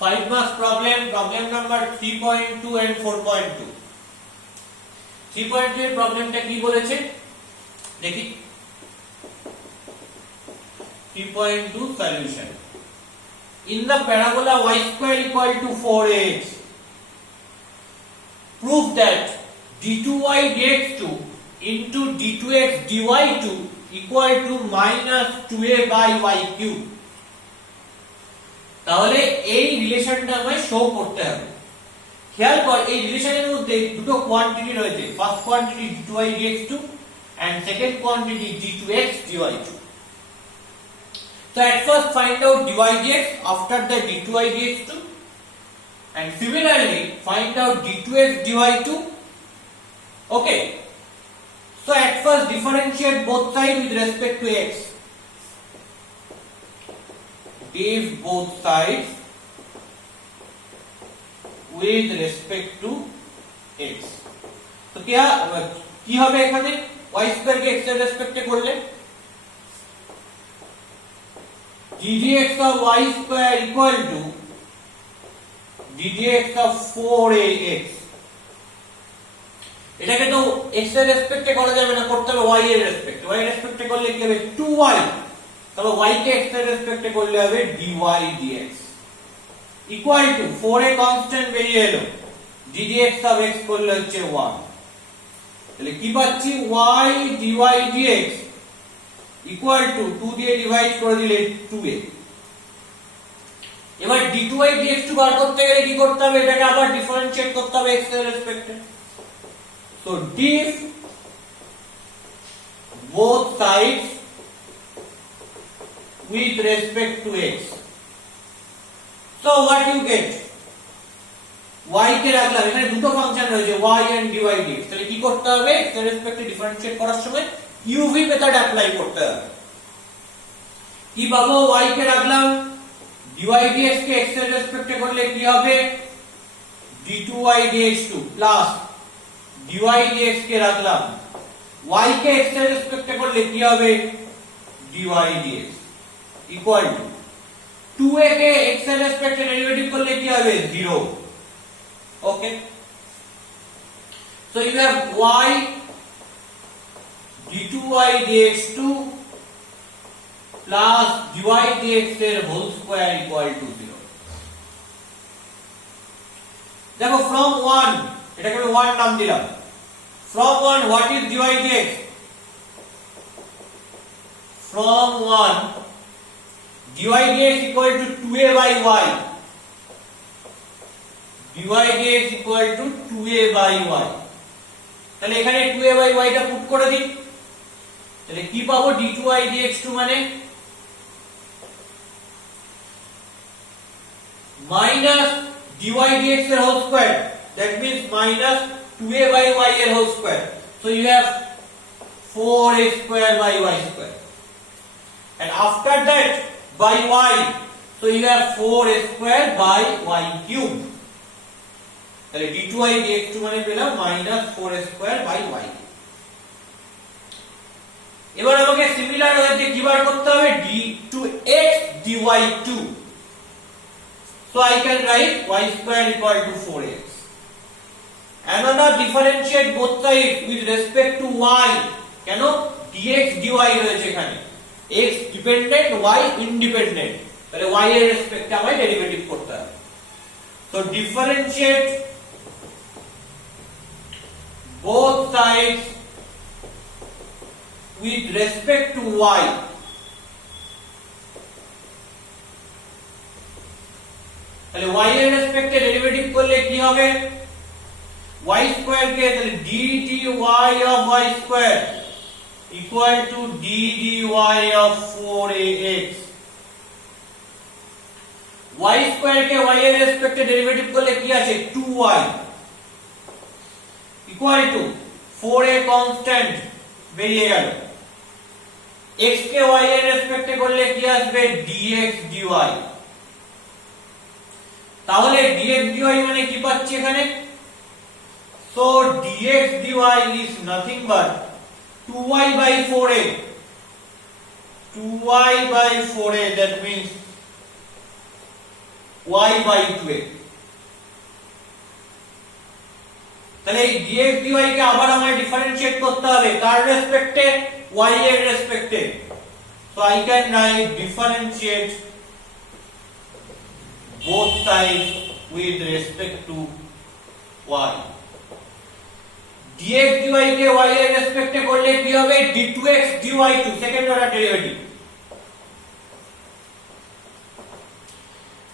5 marks problem number 3.2 and 4.2 3.2 এর প্রবলেমটা কি বলেছে দেখি 3.2 solution in the parabola y square equal to 4x prove that d2y dx2 into d2x dy2 equal to minus 2a by y cube তাহলে এই রিলেশনটা আমায় শো করতে হবে খেয়াল কর এই রিলেশনের মধ্যে দুটো কোয়ান্টিটি রয়েছে first quantity d2y dx2 and second quantity d2x dy2 so at first find out dy dx after the d2y dx2 and similarly find out d2x dy2 okay so at first differentiate both sides with respect to x if both sides with respect to x তো কি হবে এখানে y square কে x এর রেসপেক্টে করলে ddx of y square equal to ddx of 4ax এটাকে তো x এর রেসপেক্টে করা যাবে না করতে হবে y এর রেসপেক্টে y এর রেসপেক্টে করলে কি হবে 2y তবে y কে x এর রেসপেক্টে করলে হবে dy dx equal to 4a constant বেরিয়ে এলো ddx of x করলে হচ্ছে 1 তাহলে কি পাচ্ছি y dy dx equal to 2 দিয়ে ডিভাইড করে দিলে 2a এবার d2y dx2 বার করতে গেলে কি করতে হবে এটাকে আবার ডিফারেন্সিয়েট করতে হবে x এর রেসপেক্টে so diff both sides with respect to x so what you get y কে রাখলাম এখানে দুটো ফাংশন রয়েছে y and dy dx তাহলে কি করতে হবে x এর রেসপেক্টে ডিফারেন্সিয়েট করার সময় uv মেথড অ্যাপ্লাই করতে হবে কি পাবো y কে রাখলাম dy dx কে x এর রেসপেক্টে করলে কি হবে d2y dx2 plus dy dx কে রাখলাম y কে x এর রেসপেক্টে করলে কি হবে dy dx equal to 2a কে x এর রেসপেক্টে ডেরিভেটিভ করলে কি হবে 0 okay so you have y d2y dx2 plus dy dx এর হোল স্কয়ার ইকুয়াল টু 0 দেখো from 1 এটাকে আমি 1 নাম দিলাম from 1 what is dy dx from 1 dy dx equal to 2a by y dy dx equal to 2a by y তাহলে এখানে 2a by y টা পুট করে দিই তাহলে কি পাবো d2y dx2 মানে minus dy dx এর whole square that means minus 2a by y এর whole square so you have 4a square by y square and after that by y so you have 4a square by y cube তাহলে d2y dx2 মানে পেলাম minus 4a square by y এবার আমাকে সিমিলার ওয়েতে কি বার করতে হবে d2x dy2 so I can write y square equal to 4x another differentiate both sides with respect to y কেন dx dy রয়েছে এখানে x ডিপেন্ডেন্ট y ইন্ডিপেন্ডেন্ট তাহলে y এর রেসপেক্টে আমায় ডেরিভেটিভ করতে হবে so differentiate both sides with respect to y তাহলে y এর রেসপেক্টে ডেরিভেটিভ করলে কি হবে y স্কয়ার কে তাহলে d dy of y square equal to d dy of 4ax y square K y এর রেসপেক্টে ডেরিভেটিভ করলে কি আছে 2y equal to 4a constant বেরিয়ে গেল x কে y এর রেসপেক্টে করলে কি আসবে dx dy তাহলে dx dy মানে কি পাচ্ছি এখানে so dx dy is nothing but 2y by 4a 2y by 4a that means y by 2x। তাহলে এই dx dy কে আবার আমায় ডিফারেন্সিয়েট করতে হবে কার রেসপেক্টে, y এর রেসপেক্টে। So I can write differentiate both sides with respect to y। dx dy কে y এর রেসপেক্টে করলে কি হবে, d2x dy2 second order derivative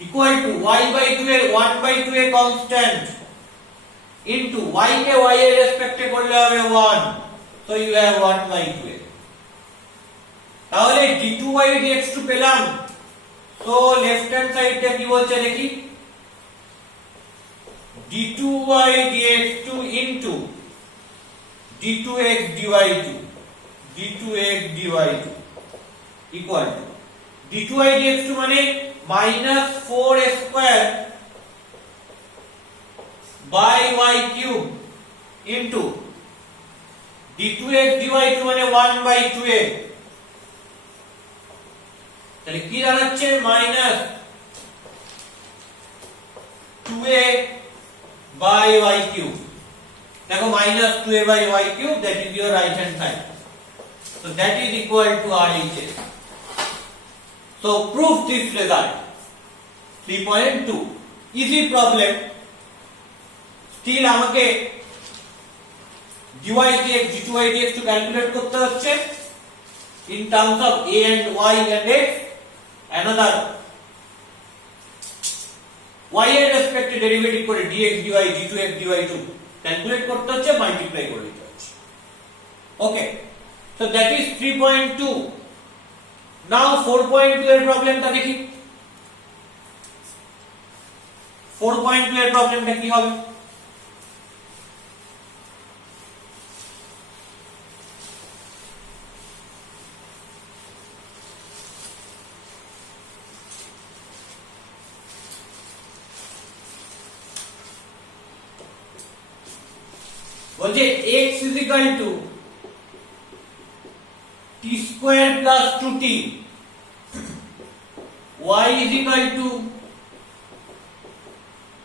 equal to y by 2 এর 1 by 2 a constant into y কে y এর রেসপেক্টে করলে হবে 1, so you have 1 by 2 a. তাহলে d2y dx2 পেলাম। সো লেফট হ্যান্ড সাইডটা কি বলছে দেখি, d2y dx2 into d2x dy2 d2x dy2 equal to d2y dx2 মানে minus 4 square by y cube into d2x dy2 মানে 1 by 2a। তাহলে কি দাঁড়াচ্ছে, minus 2a by y cube. দেখো minus 2a by y cube, that is your right hand side, so that is equal to RHS। so prove this result। 3.2 easy problem। still আমাকে dy dx d2y dx to calculate করতে হচ্ছে in terms of a and y and x, another y এর রেসপেক্টে ডেরিভেটিভ করে dx dy d2x dy2 calculate করতে হচ্ছে, মাল্টিপ্লাই করে দিতে হচ্ছে। ওকে, সো দ্যাট ইজ 3.2। নাও 4.2 এর প্রবলেমটা দেখি। 4.2 এর প্রবলেমটা কি হবে, বলছে x is equal to t square plus 2t, y is equal to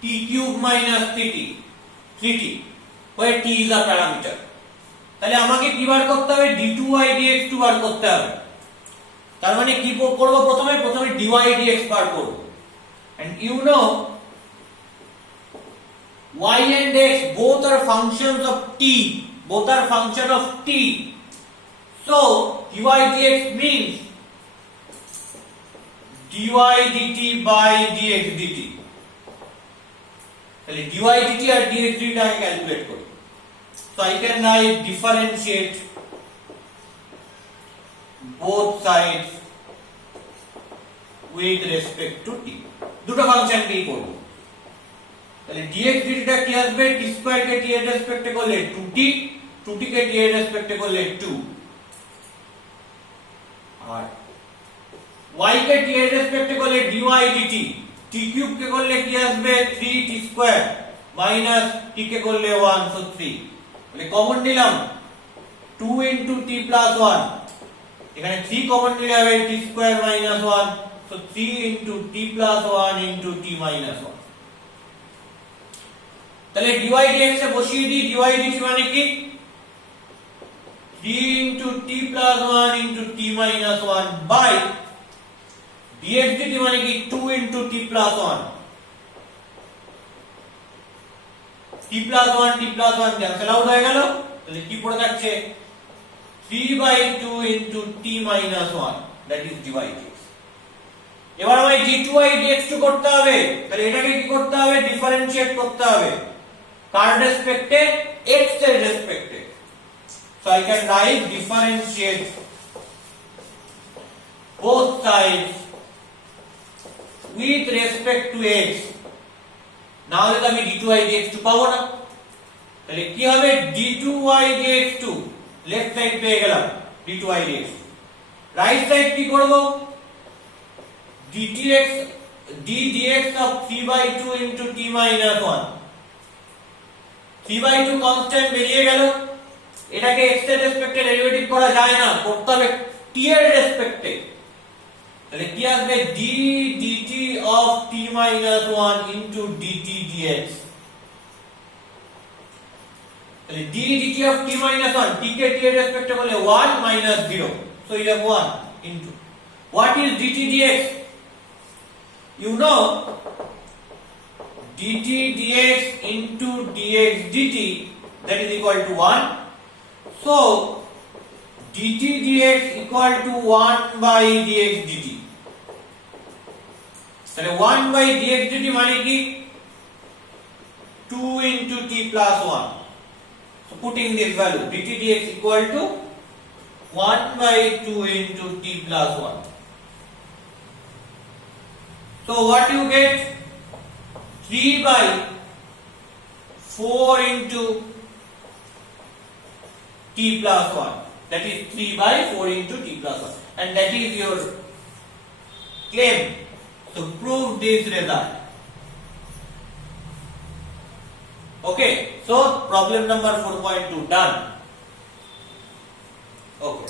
t cube minus 3t, where t is a parameter। তাহলে আমাকে কি বার করতে হবে, d2y dx2 বার করতে হবে। তার মানে কি করব, প্রথমে dy dx বার করব। and you know y and x both are functions of t, both are function of t, so dy dx means dy dt by dx dt। তাহলে dy dt আর dx dt টা ক্যালকুলেট করি। so I can write differentiate both sides with respect to t। দুটো ফাংশন কি করব, তাহলে dx dt টা কি আসবে, t স্কয়ার কে t এর রেসপেক্টে করলে 2t, 2t কে t এর রেসপেক্টে করলে 2, আর y কে t এর রেসপেক্টে করলে dy dt, t কিউব কে করলে কি আসবে 3t স্কয়ার মাইনাস t কে করলে 1, সো 3। তাহলে কমন নিলাম 2 into t plus 1, এখানে 3 কমন নিলে হবে t স্কয়ার মাইনাস 1, সো 3 into t plus 1 into t minus 1। তাহলে dy dx এ বসিয়ে দিই, dy dt মানে কি 3 into t plus 1 into t minus 1 by dx dt মানে কি 2 into t plus 1, t plus 1 cancel out হয়ে গেল। তাহলে কি পড়ে থাকছে 3 by 2 into t minus 1, that is dy dx। এবার আমায় d2y dx2 করতে হবে। তাহলে এটাকে কি করতে হবে, ডিফারেন্সিয়েট করতে হবে কার রেসপেক্টে, x এর রেসপেক্টে। so I can write differentiate both sides with respect to x। না হলে তো আমি d2y dx2 পাবো না। তাহলে কি হবে, d2y dx2 লেফট সাইড পেয়ে গেলাম d2y dx2, রাইট সাইড কি করব, ddx of 3 by 2 into t minus 1, 3 by 2 কনস্ট্যান্ট বেরিয়ে গেল। এটাকে x এর রেসপেক্টে ডেরিভেটিভ করা যায় না, করতে হবে t এর রেসপেক্টে। তাহলে কি আসবে d dt of t minus 1 into dt dx। তাহলে d dt of t minus 1, t কে t এর রেসপেক্টে বলে 1 minus 0, so you have 1 into what is dt dx? You know dt dx into dx dt, that is equal to 1, so dt dx equal to 1 by dx dt। তাহলে 1 by dx dt মানে কি 2 into t plus 1, so putting this value dt dx equal to 1 by 2 into t plus 1, so what you get 3 by 4 into t plus 1, that is 3 by 4 into t plus 1, and that is your claim, so prove this result। Okay, so problem number 4.2 done। Okay।